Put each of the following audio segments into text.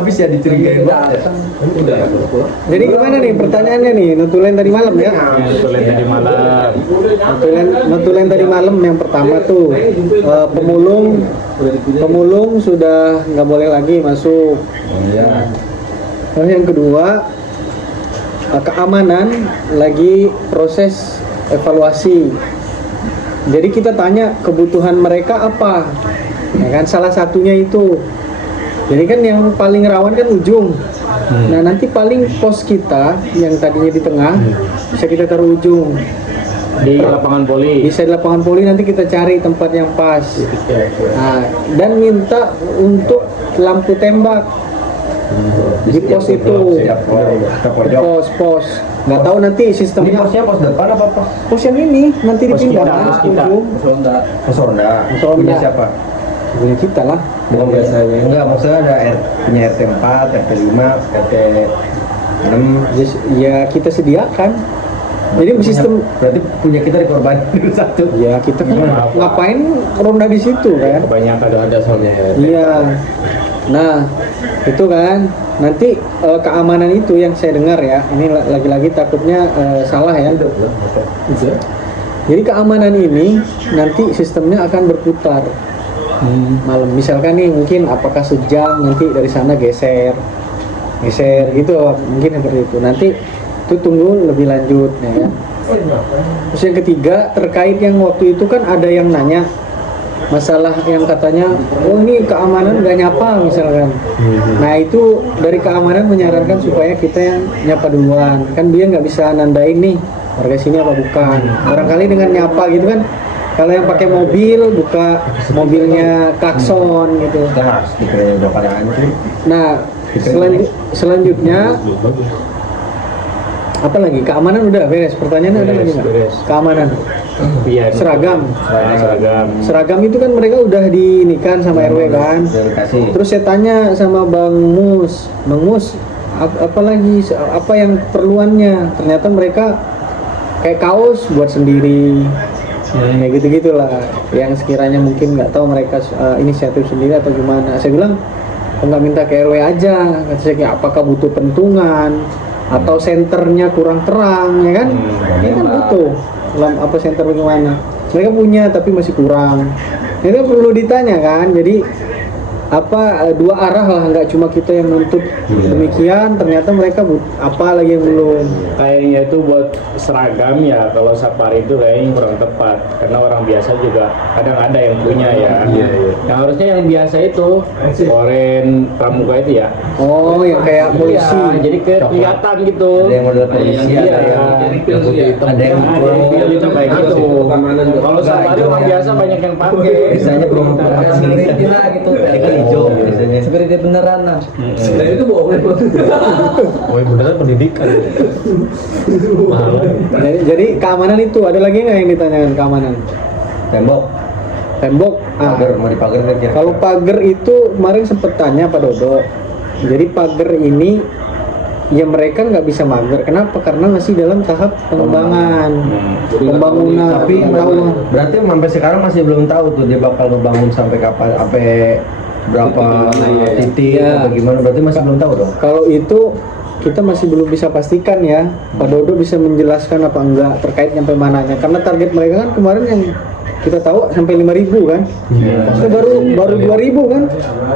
habis ya dicurigain banget. Udah. Jadi gimana nih pertanyaannya nih? Notulen tadi malam ya? Notulen tadi malam. Notulen tadi malam yang pertama tuh pemulung sudah nggak boleh lagi masuk. Iya. Terus yang kedua keamanan lagi proses evaluasi. Jadi kita tanya kebutuhan mereka apa, ya kan? Salah satunya itu. Jadi kan yang paling rawan kan ujung. Nah nanti paling pos kita yang tadinya di tengah bisa kita taruh ujung. Di lapangan poli. Bisa di lapangan poli, nanti kita cari tempat yang pas. Nah, dan minta untuk lampu tembak di pos itu. Pos. Nggak tahu nanti Ini sistemnya. posnya pos depan apa pos? Pos yang ini nanti Pos dipindah. kita, ujung. Pos Ronda. Pos Punya Ronda. siapa? Punya kita lah. Bukan biasanya. Enggak, maksudnya ada punya RT 4, RT 5, RT 6. Ya kita sediakan. Jadi sistem Berarti punya kita dikorbanin dulu satu. ya kita kan ngapain ronda di situ kan? Kebanyakan ada soalnya ya. Iya. Nah, itu kan nanti keamanan itu yang saya dengar ya. Ini lagi-lagi takutnya salah ya. Jadi keamanan ini nanti sistemnya akan berputar malam. Misalkan nih mungkin apakah sejam nanti dari sana geser gitu mungkin seperti itu. Nanti itu tunggu lebih lanjut ya. Terus yang ketiga terkait yang waktu itu kan ada yang nanya masalah yang katanya oh ini keamanan nggak nyapa misalkan. Nah itu dari keamanan menyarankan supaya kita yang nyapa duluan, kan dia nggak bisa nandain nih warga sini apa bukan. Barangkali dengan nyapa gitu kan, kalau yang pakai mobil buka mobilnya klakson gitu. Kita harus dikira udah pada hancur. Nah selanjutnya apa lagi? Keamanan udah beres. Pertanyaannya ada lagi nggak? Beres. Keamanan. Iya. Seragam. Seragam. Seragam itu kan mereka udah diinikan sama RW kan. Udah dikasih. Terus saya tanya sama Bang Mus, apa lagi? Apa yang perluannya? Ternyata mereka kayak kaos buat sendiri. Kayak gitu-gitulah. Yang sekiranya mungkin nggak tahu mereka inisiatif sendiri atau gimana. Saya bilang, kok nggak minta ke RW aja? Kata saya, kayak apakah butuh pentungan? Atau senternya kurang terang ya kan? Ini kan butuh apa senter bagaimana? Mereka punya tapi masih kurang. Itu perlu ditanya kan. Jadi dua arah lah, nggak cuma kita yang nuntut demikian, ternyata mereka apa lagi yang belum. Kayaknya itu buat seragam ya, kalau safari itu kayaknya kurang tepat karena orang biasa juga kadang ada yang punya ya. Yang harusnya yang biasa itu oren pramuka itu ya. Oh yang kayak polisi. Iya, jadi kelihatan gitu. Ada yang model polisi, Iya, ada yang itu kayak gitu. Kalau safari orang biasa banyak yang pakai. biasanya belum sendiri gitu. Hijau biasanya. Seperti beneran lah. Sebenarnya itu bohong. Oh, beneran pendidikan. Mahal. Jadi keamanan itu ada lagi nggak yang ditanyakan keamanan? Tembok. Pagar mau dipagar nggak kira? Kalau pagar itu kemarin sempet tanya Pak Dodo. Jadi pagar ini ya mereka nggak bisa mager. Kenapa? Karena masih dalam tahap pengembangan, pembangunan. Tapi tahu. berarti sampai sekarang masih belum tahu tuh dia bakal ngebangun sampai kapan, sampai berapa titik Ya. atau gimana, berarti masih belum tahu dong. Kalau itu kita masih belum bisa pastikan ya. Pak Dodo bisa menjelaskan apa enggak terkait sampai mananya. Karena target mereka kan kemarin yang kita tahu sampai 5.000 kan. Kita baru 2.000 kan.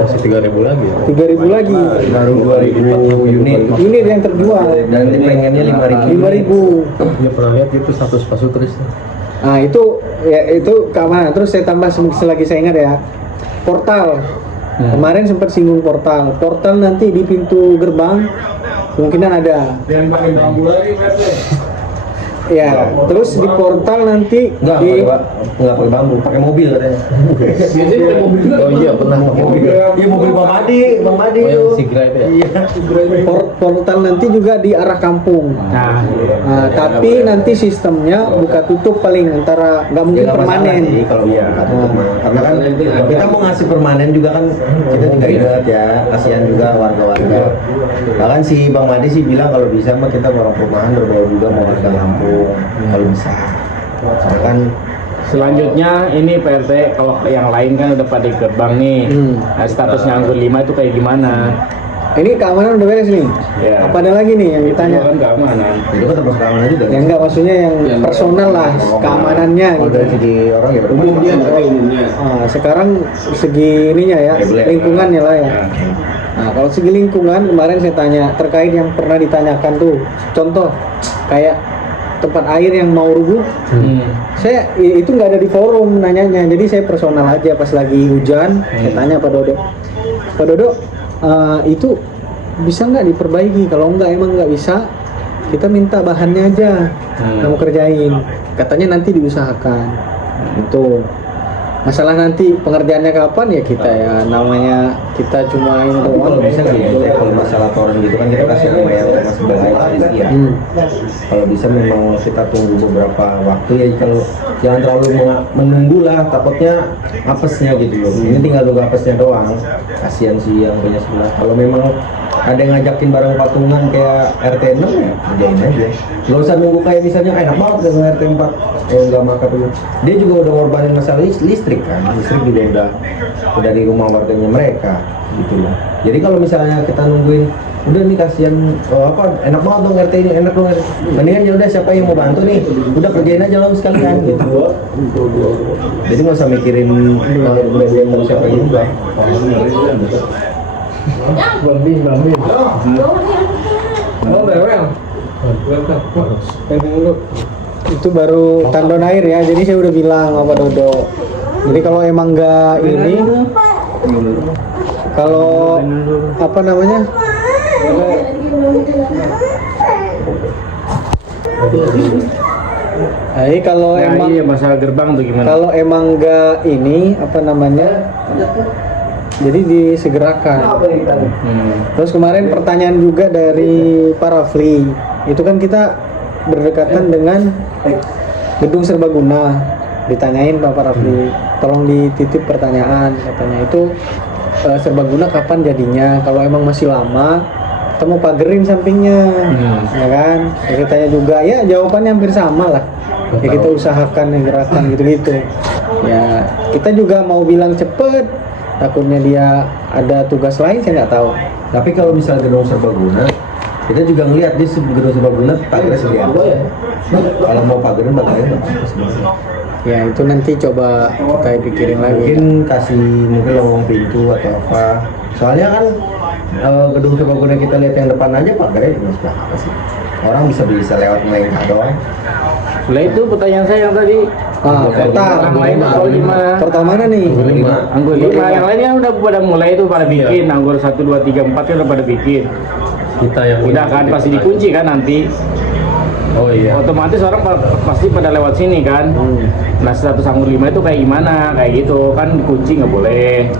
Masih 3.000 lagi. 3.000 lagi. Baru 2000 unit. Ini yang terjual. Dan pengennya 5.000. 5.000. Dia pernah lihat itu status pasutris. Nah itu ya itu keamanan. Terus saya tambah selagi saya ingat ya, portal. Kemarin sempat singgung portal. Portal nanti di pintu gerbang kemungkinan ada. Yang pakai bambu lagi Ya, terus di portal nanti Enggak pakai bambu, pakai mobil katanya. Oh iya, pernah pakai mobil. Iya, mobil Bang Madi Oh, yang itu. Sigra itu ya? Iya. portal nanti juga di arah kampung. Nah, Nah, tapi nanti sistemnya buka tutup paling antara nggak mungkin Ya, nggak masalah permanen. sih kalau mau buka tutup mah. Karena kan kita mau ngasih permanen juga kan, kita juga ingat ya, kasihan juga warga-warga. Bahkan si Bang Madi sih bilang kalau bisa mah kita orang perumahan berbawa juga mau warga kampung kalau bisa. Kan selanjutnya ini PRT, kalau yang lain kan udah pada gerbang nih. Nah, statusnya anggur 5 itu kayak gimana? Ini keamanan udah beres nih. Ya. Apa ada lagi nih yang ditanya? Itu kan keamanan. Itu kan termasuk keamanan juga. Ya enggak, maksudnya yang personal lah, keamanannya Kalau gitu. dari segi orang ya Umumnya umumnya. Sekarang segi ininya ya, lingkungannya lah ya. Nah, kalau segi lingkungan kemarin saya tanya terkait yang pernah ditanyakan tuh, contoh kayak tempat air yang mau rubuh, saya itu nggak ada di forum nanyanya, jadi saya personal aja pas lagi hujan, saya tanya Pak Dodo, Pak Dodo itu bisa nggak diperbaiki? Kalau emang nggak bisa, kita minta bahannya aja, kamu kerjain. Katanya nanti diusahakan. Itu masalah nanti pengerjaannya kapan ya kita ya, namanya kita cuma ini Tapi kalau doang. bisa nggak ya, kalau masalah toren gitu kan kita kasih nama yang masih berlain ya. Kalau bisa memang kita tunggu beberapa waktu ya, kalau jangan terlalu menunggu lah, takutnya apesnya gitu loh. Ini tinggal nunggu apesnya doang. Kasihan sih yang punya sebelah. Kalau memang ada yang ngajakin barang patungan kayak RT 6 ya kerjain aja. Nggak usah nunggu kayak misalnya enak banget dengan RT 4 nggak makan dulu. Dia juga udah ngorbanin masalah listrik kan. Listrik juga udah di rumah warganya mereka gitu loh. Jadi kalau misalnya kita nungguin udah nih kasihan enak banget dong RT ini, enak dong RT. Mendingan ya udah siapa yang mau bantu nih, udah kerjain aja langsung sekalian gitu. Jadi nggak usah mikirin udah mau siapa juga. Bambing. Oh, rewel. Itu baru tandon air ya, jadi saya udah bilang sama Pak Dodo, jadi kalau emang nggak ini, kalau apa namanya, jadi kalau Nah, emang iya masalah gerbang tuh gimana? kalau emang nggak ini apa namanya, jadi disegerakan. Terus kemarin pertanyaan juga dari Pak Rafli, itu kan kita berdekatan dengan gedung serbaguna, ditanyain Pak Rafli, tolong dititip pertanyaan, katanya itu serbaguna kapan jadinya, kalau emang masih lama kita mau pagerin sampingnya, ya kan. Ya, kita tanya juga, ya jawabannya hampir sama lah, ya kita usahakan gerakan gitu-gitu ya. Kita juga mau bilang cepet, takutnya dia ada tugas lain, saya nggak tahu. Tapi kalau misalnya gedung serbaguna, kita juga ngeliat di gedung serbaguna pagarnya segede apa ya. Kalau mau pagerin pagarnya Ya itu nanti coba kita pikirin lagi. mungkin kasih lowong pintu atau apa. Soalnya kan gedung serbaguna kita lihat yang depan aja pagarnya cuma sebelah apa sih. Orang bisa lewat melengkah doang. Lah itu pertanyaan saya yang tadi. Portal. Yang lain kalau gimana? Portal mana nih? Anggur 5, yang lainnya udah pada mulai itu pada bikin. Anggur 1, 2, 3, 4 kan udah pada bikin. Kita yang Udah kan pasti dikunci kan nanti. Oh iya. Otomatis orang pasti pada lewat sini kan. Nah status Anggur 5 itu kayak gimana? Kayak gitu kan dikunci nggak boleh.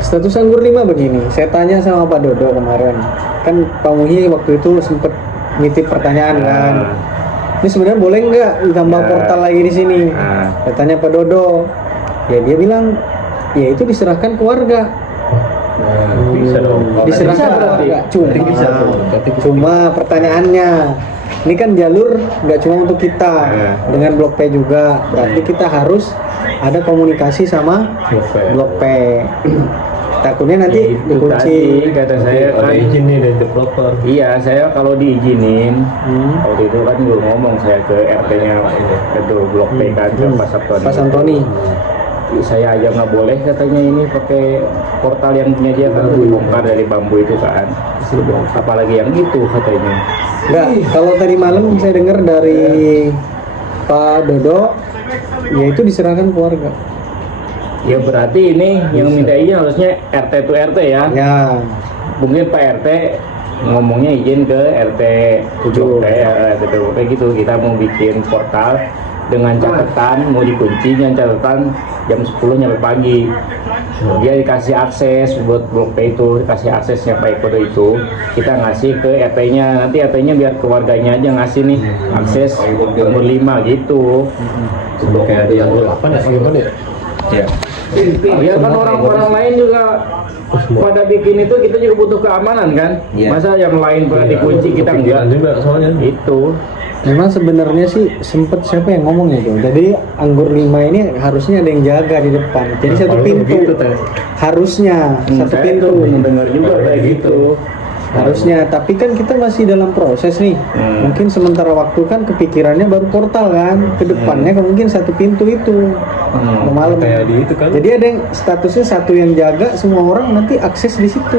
Status Anggur 5 begini, saya tanya sama Pak Dodo kemarin, kan Pak Muhi waktu itu sempet nitip pertanyaan kan, ini sebenarnya boleh nggak ditambah portal lagi di sini? Saya tanya Pak Dodo, ya dia bilang, ya itu diserahkan ke warga. Bisa dong. Diserahkan ke warga. Cuma pertanyaannya, ini kan jalur nggak cuma untuk kita, dengan Blok P juga, berarti kita harus ada komunikasi sama Blok P. Takutnya nanti Itu dikunci. tadi kata saya Ada kan. izin nih dari developer. Iya, saya kalau diizinin, waktu itu kan gue ngomong saya ke RT-nya itu Blok P kan ke Pak Saptoni. Pak Santoni. Saya aja nggak boleh katanya ini pakai portal yang punya dia kan dibongkar dari bambu itu kan. Apalagi yang itu katanya. Enggak, kalau tadi malam saya dengar dari Pak Dodo, ya itu diserahkan ke warga. Ya berarti ini yang minta izin harusnya RT to RT ya. Ya, Mungkin Pak RT ngomongnya izin ke RT 7 kayak RT kayak gitu. Kita mau bikin portal dengan catatan mau dikunci dengan catatan jam 10 nyampe pagi. Dia dikasih akses buat Blok P itu, dikasih akses nyampe kode itu. Kita ngasih ke RT-nya, nanti RT-nya biar keluarganya aja ngasih nih akses nomor 5 gitu. Kayak ada yang 8 ya, gimana ya? Iya. Ya kan orang-orang lain juga pada bikin itu, kita juga butuh keamanan kan. Iya. Masa yang lain pada dikunci kita enggak? juga soalnya. Itu memang sebenarnya sih sempet siapa yang ngomong ya, jadi Anggur 5 ini harusnya ada yang jaga di depan. Jadi satu Kalau pintu. begitu, Teh. Harusnya satu saya pintu. tuh mendengar juga kayak gitu. harusnya. Tapi kan kita masih dalam proses nih. Mungkin sementara waktu kan kepikirannya baru portal kan, ke depannya mungkin satu pintu itu malam. Kayak di itu kan. Jadi ada yang statusnya satu yang jaga, semua orang nanti akses di situ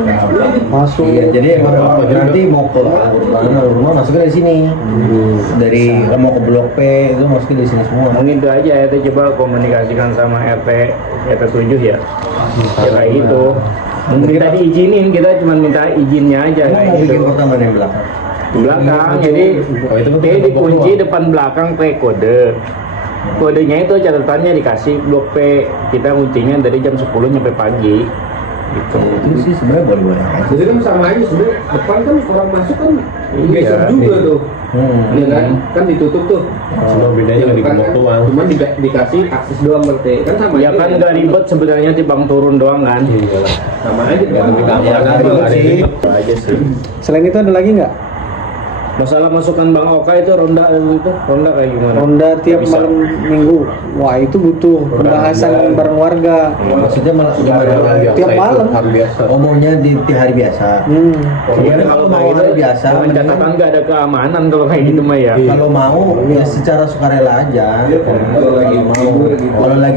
masuk. Iya, jadi emang nanti mau ke rumah masuknya dari sini. Dari mau ke Blok P itu masuknya dari sini semua. Mungkin itu aja ya, itu coba komunikasikan sama RT 7 ya. Ya kayak gitu. Minta diizinin, kita cuma minta izinnya aja Emang kayak mau bikin gitu. pertama yang belakang. Belakang, jadi Oh, itu dia dikunci depan belakang pakai kode. Kodenya itu catatannya dikasih Blok P, kita kuncinya dari jam 10 sampai pagi. Gitu. Itu sih sebenarnya boleh-boleh aja. Jadi kan sama aja sebenarnya depan kan orang masuk kan geser Iya. juga tuh. Iya kan? Hmm. Kan ditutup tuh. Cuma bedanya nggak digembok Kan doang. Cuman dikasih akses doang berarti. Kan sama Ya aja. kan nggak ribet sebenarnya timbang turun doang kan. Iya. Sama aja kan. Tapi keamanan Ya, tuh ribet nggak ada sih. yang Itu aja sih. Selain itu ada lagi nggak? Masalah masukan Bang Oka itu ronda kayak gimana? Ronda tiap Bisa. malam minggu. Wah itu butuh pembahasan bareng warga. Maksudnya malah gimana? Tiap malam. Hari biasa. Omongnya di hari biasa. Iya, Kalau kayak mau gitu, hari biasa, dengan mendingan- catatan nggak ada keamanan kalau kayak gitu mah ya. Kalau mau ya secara sukarela aja. Kalau lagi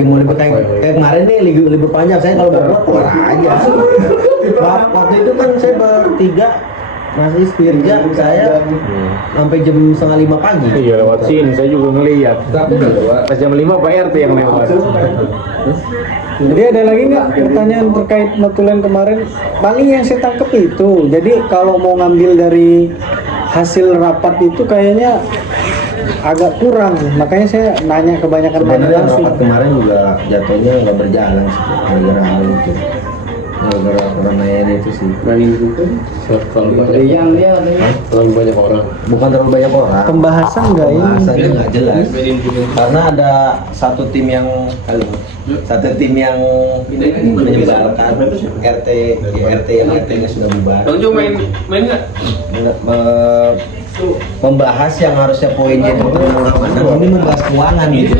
mau libur kayak kemarin nih libur panjang, saya kalau berbuat keluar aja. Waktu itu kan saya bertiga masih Firja, saya sampai jam 4:30 pagi. Iya lewat sini saya juga ngeliat. Tapi udah lewat. Pas jam 5 Pak RT yang lewat. Jadi ada lagi nggak pertanyaan terkait notulen kemarin? Paling yang saya tangkap itu. Jadi kalau mau ngambil dari hasil rapat itu kayaknya agak kurang. Makanya saya nanya kebanyakan Sebenarnya langsung. rapat kemarin juga jatuhnya nggak berjalan sih, gara-gara hal itu. Gara-gara keramaian itu sih. Terlalu banyak orang. Bukan terlalu banyak orang. Pembahasan nggak ini? Pembahasannya nggak jelas. Karena ada satu tim yang menyebalkan RT yang RT-nya sudah bubar. Bang Jo main nggak? Membahas yang harusnya poinnya itu tentang pengamanan, ini membahas keuangan gitu.